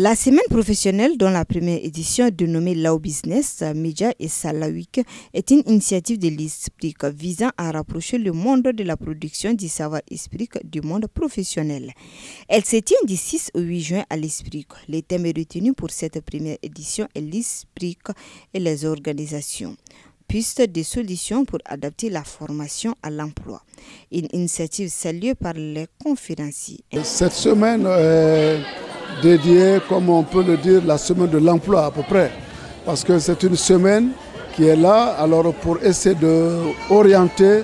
La semaine professionnelle, dont la première édition dénommée Lao Business, Média et Salah Week, est une initiative de l'ISPRIC visant à rapprocher le monde de la production du savoir ISPRIC du monde professionnel. Elle se tient du 6 au 8 juin à l'ISPRIC. Le thème retenu pour cette première édition est l'ISPRIC et les organisations. Piste de solutions pour adapter la formation à l'emploi. Une initiative saluée par les conférenciers. Cette semaine dédiée, comme on peut le dire, la semaine de l'emploi à peu près. Parce que c'est une semaine qui est là alors pour essayer d'orienter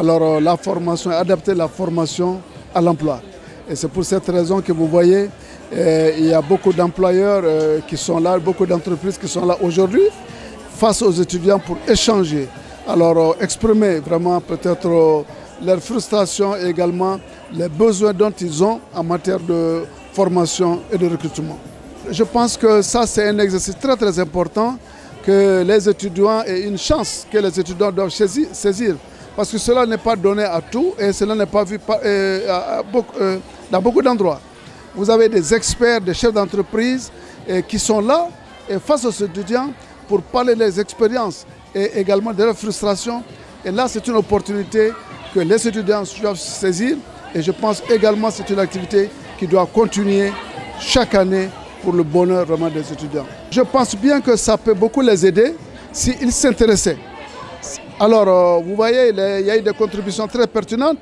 la formation, adapter la formation à l'emploi. Et c'est pour cette raison que vous voyez, il y a beaucoup d'employeurs qui sont là, beaucoup d'entreprises qui sont là aujourd'hui face aux étudiants pour échanger. Alors exprimer vraiment peut-être leur frustration et également les besoins dont ils ont en matière de formation et de recrutement. Je pense que ça c'est un exercice très important que les étudiants aient une chance que les étudiants doivent saisir. Parce que cela n'est pas donné à tout et cela n'est pas vu dans beaucoup d'endroits. Vous avez des experts, des chefs d'entreprise qui sont là et face aux étudiants pour parler des expériences et également de leurs frustrations. Et là, c'est une opportunité que les étudiants doivent saisir et je pense également que c'est une activité qui doit continuer chaque année pour le bonheur vraiment des étudiants. Je pense bien que ça peut beaucoup les aider s'ils s'intéressaient. Alors, vous voyez, il y a eu des contributions très pertinentes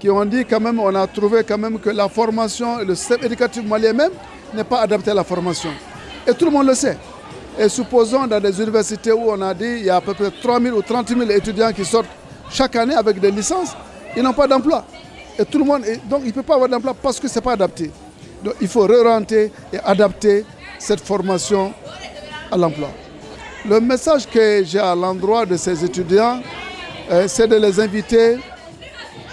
qui ont dit quand même, on a trouvé quand même que la formation, le système éducatif malien même n'est pas adapté à la formation. Et tout le monde le sait. Et supposons dans des universités où on a dit il y a à peu près 3 000 ou 30 000 étudiants qui sortent chaque année avec des licences, ils n'ont pas d'emploi. Et tout le monde, donc il ne peut pas avoir d'emploi parce que ce n'est pas adapté. Donc il faut réorienter et adapter cette formation à l'emploi. Le message que j'ai à l'endroit de ces étudiants, c'est de les inviter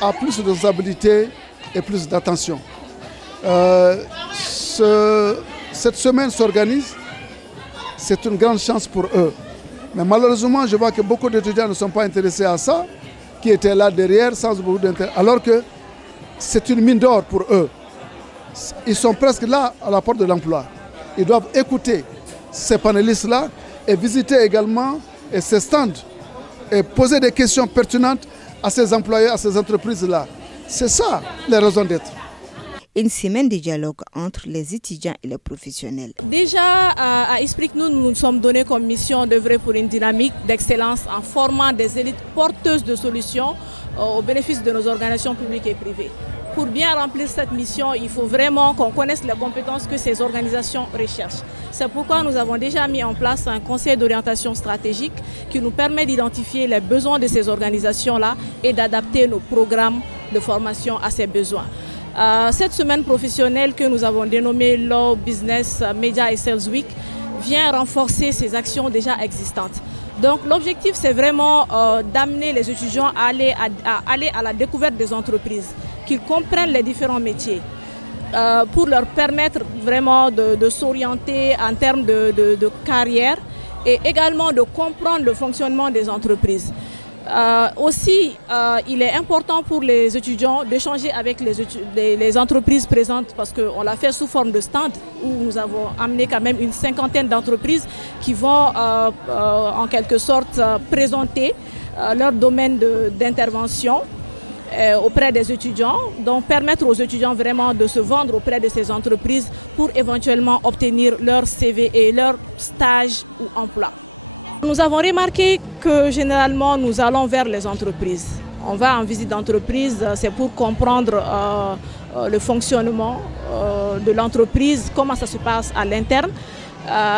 à plus de responsabilité et plus d'attention. Cette semaine s'organise, c'est une grande chance pour eux. Mais malheureusement, je vois que beaucoup d'étudiants ne sont pas intéressés à ça, qui étaient là derrière sans beaucoup d'intérêt, alors que c'est une mine d'or pour eux. Ils sont presque là à la porte de l'emploi. Ils doivent écouter ces panélistes-là et visiter également ces stands et poser des questions pertinentes à ces employeurs, à ces entreprises-là. C'est ça les raisons d'être. Une semaine de dialogue entre les étudiants et les professionnels. Déjà, à ISPRIC, nous nous sommes donnés comme mission d'œuvrer pour une dynamique d'excellence en formant des élites porteuses de solutions au bénéfice de nos organisations publiques et privées. Pour bien remplir cette mission, il faut vraiment qu'on connaisse les compétences que ces organisations recherchent. C'est pourquoi nous avons déjà mis en place un conseil d'orientation stratégique qui nous permet d'identifier les besoins de ces organisations-là et d'adapter nos programmes de formation à ces besoins. Cette semaine professionnelle que nous avons dénommée Law Business, Media et Sales Week vient renforcer ces actions déjà existantes. Donc l'objectif c'est vraiment d'amener les étudiants à aller à la découverte des entreprises, qu'ils comprennent les différents métiers pour leur permettre vraiment de s'orienter en termes de carrière et également de comprendre le fonctionnement des entreprises. Il est important pour les étudiants d'échanger avec les entreprises présentes parce qu'on l'a fait sous forme de stand où nous avons amené quand même une 50aine d'entreprises qui vont en quelque sorte présenter leur domaine d'intervention auprès des étudiants, donc permettre aux étudiants vraiment de se vendre auprès de ces entreprises pour éventuellement obtenir leur CV et leur stage ou emploi. Nous avons remarqué que généralement nous allons vers les entreprises. On va en visite d'entreprise, c'est pour comprendre le fonctionnement de l'entreprise, comment ça se passe à l'interne.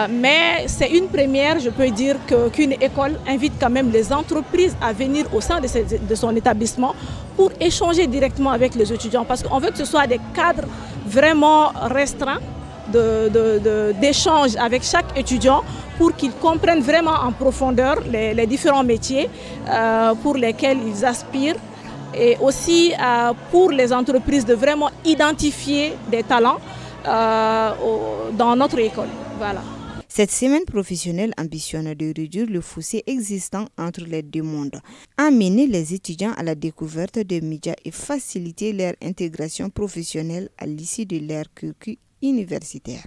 Mais c'est une première, je peux dire, qu'une école invite quand même les entreprises à venir au sein de son établissement pour échanger directement avec les étudiants. Parce qu'on veut que ce soit des cadres vraiment restreints d'échange avec chaque étudiant pour qu'ils comprennent vraiment en profondeur les différents métiers pour lesquels ils aspirent et aussi pour les entreprises de vraiment identifier des talents dans notre école. Voilà. Cette semaine professionnelle ambitionne de réduire le fossé existant entre les deux mondes, amener les étudiants à la découverte des médias et faciliter leur intégration professionnelle à l'issue de leur cursus universitaire.